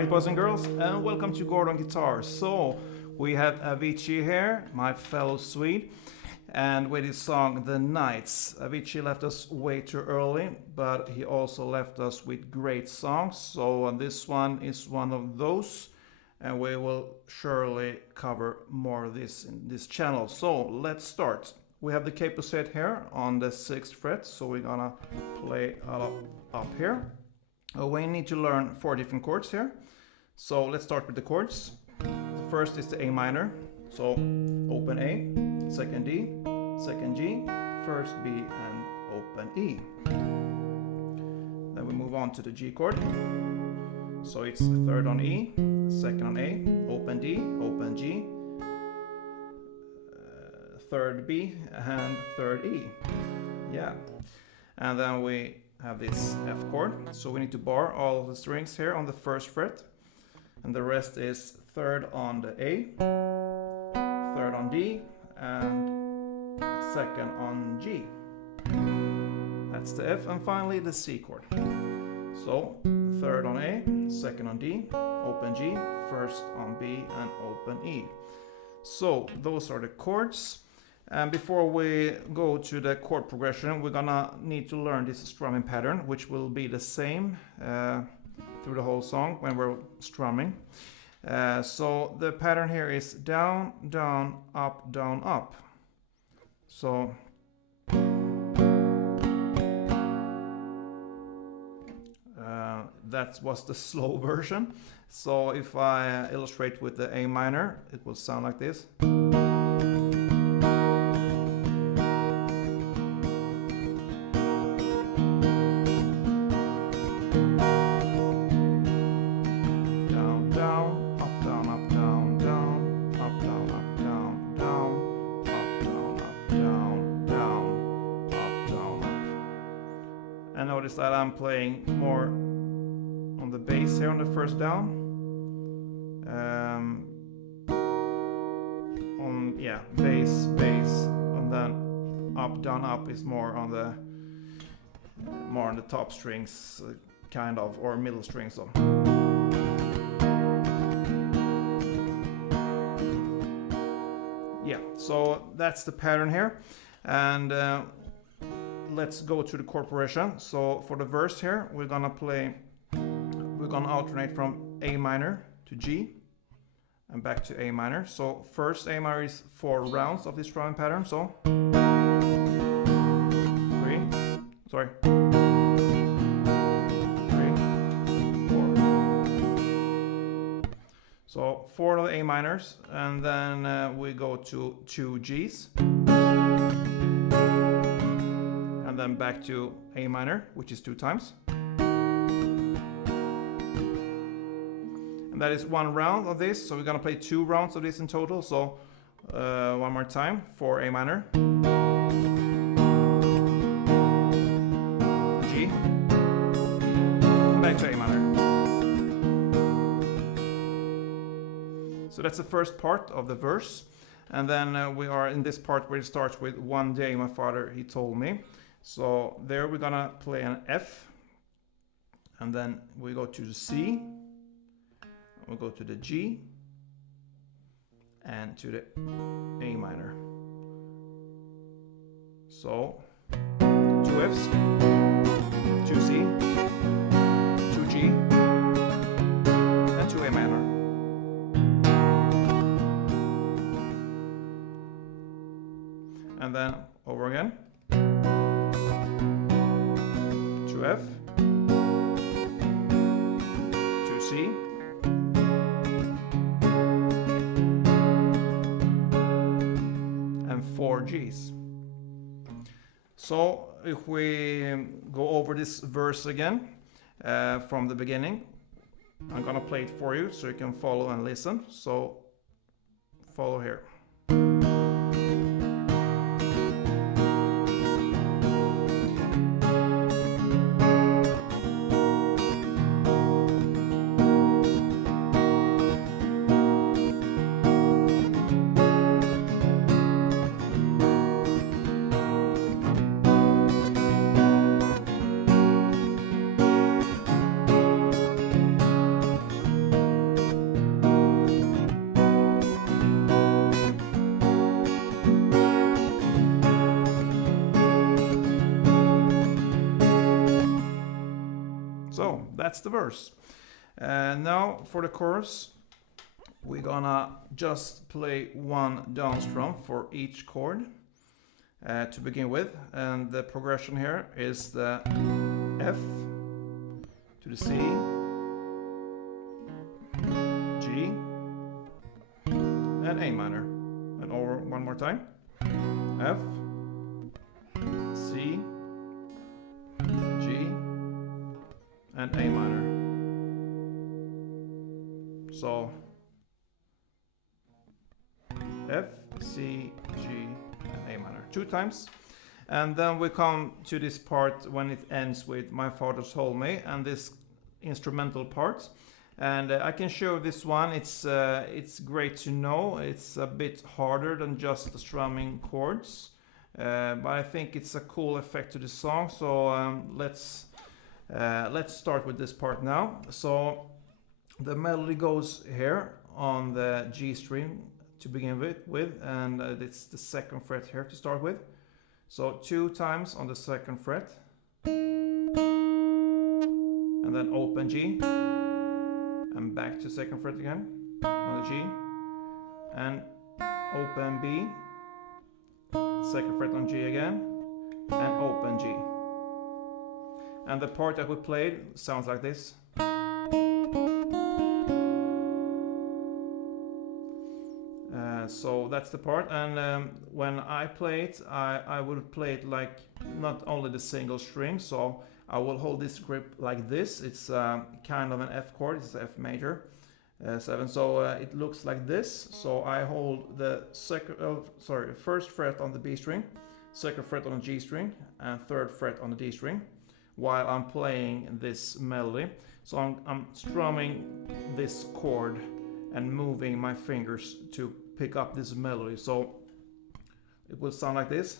Alright, boys and girls, and welcome to Gordon Guitar. So, we have Avicii here, my fellow Swede, and with his song The Nights. Avicii left us way too early, but he also left us with great songs. So, this one is one of those, and we will surely cover more of this in this channel. So, let's start. We have the capo set here on the 6th fret, so we're gonna play up here. We need to learn 4 different chords here. So let's start with the chords. The first is the A minor. So open A, second D, second G, first B, and open E. Then we move on to the G chord. So it's third on E, second on A, open D, open G, third B, and third E. Yeah. And then we have this F chord, so we need to bar all the strings here on the 1st fret, and the rest is 3rd on the A, 3rd on D, and 2nd on G. That's the F, and finally the C chord. So 3rd on A, 2nd on D, open G, 1st on B, and open E. So those are the chords. And before we go to the chord progression, we're gonna need to learn this strumming pattern, which will be the same through the whole song when we're strumming. So the pattern here is down, down, up, down, up. So that was the slow version. So if I illustrate with the A minor, it will sound like this. And notice that I'm playing more on the bass here on the first down. Bass, and then up, down, up is more on the top strings, kind of, or middle strings. So. Yeah, so that's the pattern here, and let's go to the chord progression. So for the verse here, we're gonna alternate from A minor to G and back to A minor. So first A minor is 4 rounds of this strumming pattern. So 3, 4. So 4 of the A minors, and then we go to 2 Gs. And then back to A minor, which is 2 times. And that is 1 round of this, so we're gonna play 2 rounds of this in total. So one more time, 4 A minor, G, and back to A minor. So that's the first part of the verse. And then we are in this part where it starts with one day my father, he told me. So there we're gonna play an F, and then we go to the C, we go to the G, and to the A minor. So 2 Fs, 2 C, 2 G, and 2 A minor. And then over again. 2 F, 2 C, and 4 Gs. So if we go over this verse again from the beginning, I'm gonna play it for you so you can follow and listen. So follow here. So that's the verse. Now for the chorus, we're gonna just play one down strum for each chord to begin with, and the progression here is the F to the C, G, and A minor. And over one more time. F, C, G, and A minor. So F, C, G, and A minor 2 times. And then we come to this part when it ends with My Father Told Me, and this instrumental part. And I can show this one. It's great to know. It's a bit harder than just the strumming chords, but I think it's a cool effect to the song. So let's start with this part now. So the melody goes here on the G string to begin with, and it's the 2nd fret here to start with. So 2 times on the 2nd fret, and then open G, and back to 2nd fret again on the G, and open B, 2nd fret on G again, and open G. And the part that we played sounds like this. So that's the part, and when I play it, I will play it like not only the single string, so I will hold this grip like this. It's kind of an F chord, it's F major 7, so it looks like this. So I hold the 1st fret on the B string, 2nd fret on the G string, and 3rd fret on the D string while I'm playing this melody. So I'm strumming this chord and moving my fingers to pick up this melody. So it will sound like this.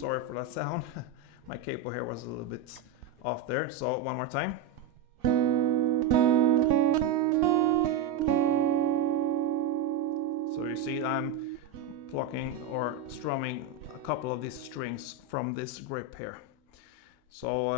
Sorry for that sound. My capo here was a little bit off there. So one more time. So you see I'm plucking or strumming a couple of these strings from this grip here. So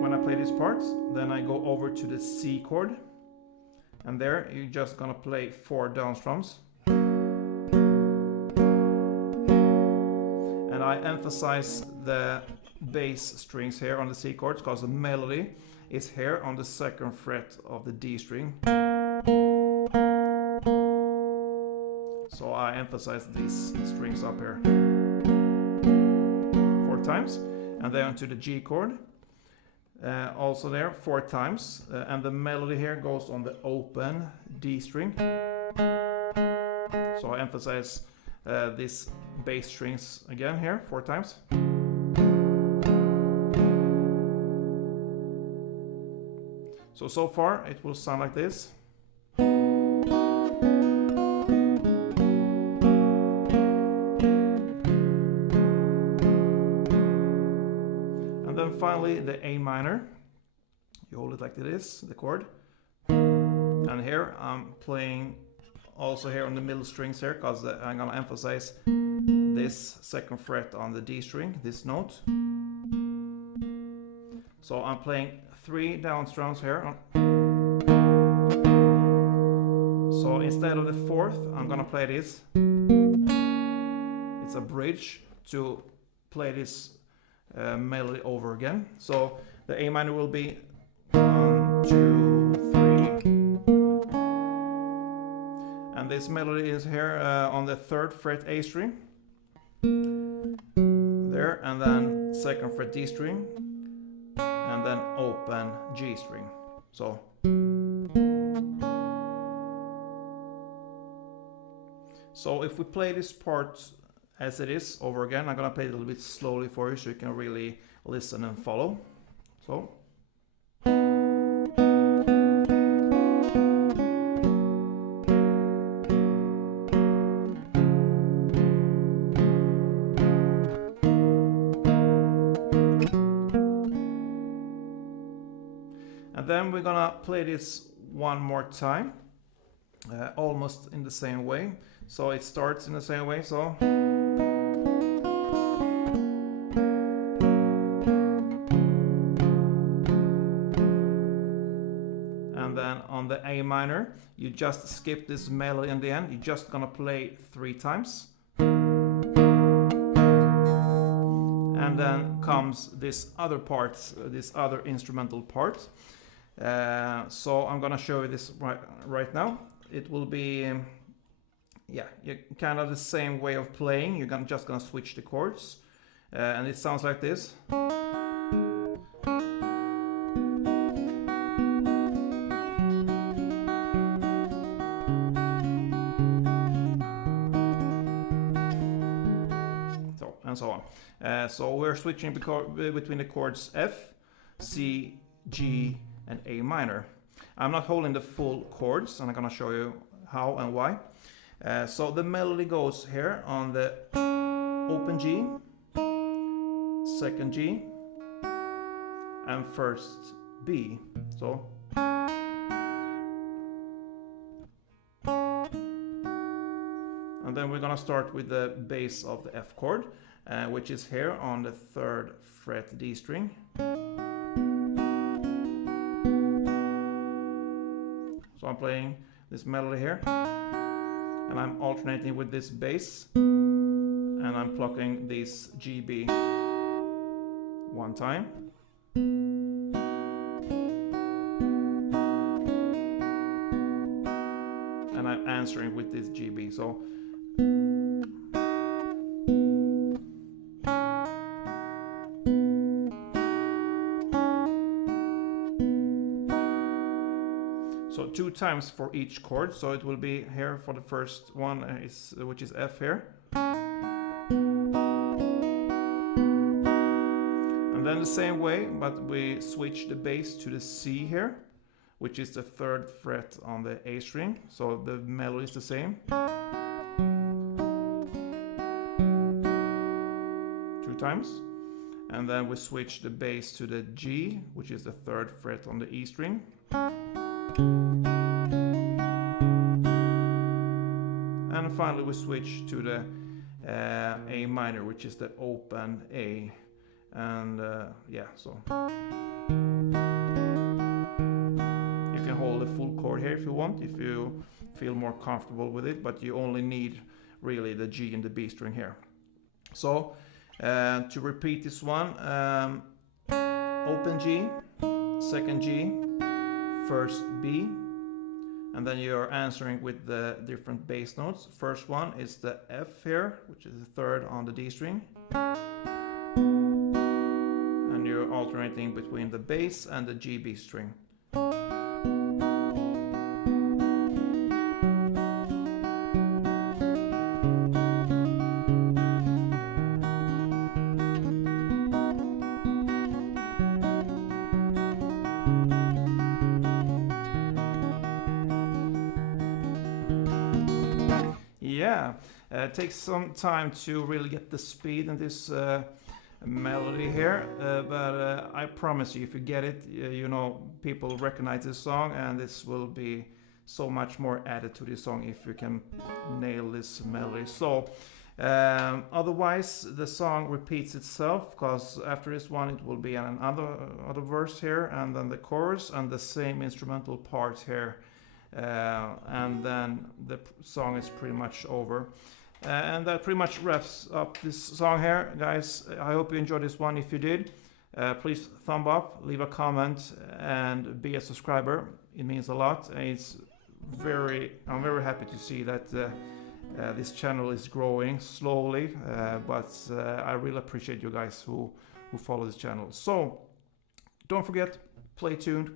when I play these parts, then I go over to the C chord, and there you're just gonna play 4 down strums. And I emphasize the bass strings here on the C chords because the melody is here on the 2nd fret of the D string. So I emphasize these strings up here 4 times, and then to the G chord, also there 4 times, and the melody here goes on the open D string. So I emphasize these bass strings again here 4 times. So far it will sound like this. And then finally the A minor. You hold it like this, the chord. And here I'm playing also here on the middle strings here, because I'm gonna emphasize this 2nd fret on the D string, this note. So I'm playing 3 down strums here. So instead of the 4th, I'm gonna play this. It's a bridge to play this melody over again. So the A minor will be 1, 2, 3. And this melody is here on the 3rd fret A string. There, and then 2nd fret D string. And then open G string. So if we play this part as it is over again, I'm gonna play it a little bit slowly for you so you can really listen and follow. So. And then we're gonna play this one more time. almost in the same way. So it starts in the same way, so. And then on the A minor, you just skip this melody in the end. You're just gonna play 3 times. And then comes this other part, this other instrumental part. So I'm gonna show you this right now. It will be, kind of the same way of playing. You're just gonna switch the chords, and it sounds like this. And so on. So we're switching between the chords F, C, G, and A minor. I'm not holding the full chords, and I'm gonna show you how and why. So the melody goes here on the open G, second G, and first B. So. And then we're gonna start with the bass of the F chord, which is here on the 3rd fret D string. So I'm playing this melody here, and I'm alternating with this bass, and I'm plucking this GB 1 time. And I'm answering with this GB. So So 2 times for each chord, so it will be here for the first one, which is F here. And then the same way, but we switch the bass to the C here, which is the 3rd fret on the A string, so the melody is the same. 2 times. And then we switch the bass to the G, which is the 3rd fret on the E string. And finally we switch to the A minor, which is the open A. And so you can hold the full chord here if you want, if you feel more comfortable with it, but you only need really the G and the B string here. So to repeat this one, open G, second G, first B, and then you're answering with the different bass notes. First one is the F here, which is the 3rd on the D string. And you're alternating between the bass and the GB string. Yeah, it takes some time to really get the speed in this melody here, but I promise you, if you get it, people recognize this song, and this will be so much more added to this song if you can nail this melody. So otherwise the song repeats itself, because after this one it will be another verse here, and then the chorus and the same instrumental part here. And then the song is pretty much over, and that pretty much wraps up this song here, guys. I hope you enjoyed this one. If you did, please thumb up, leave a comment, and be a subscriber. It means a lot. I'm very happy to see that this channel is growing slowly, but I really appreciate you guys who follow this channel. So don't forget, play tuned.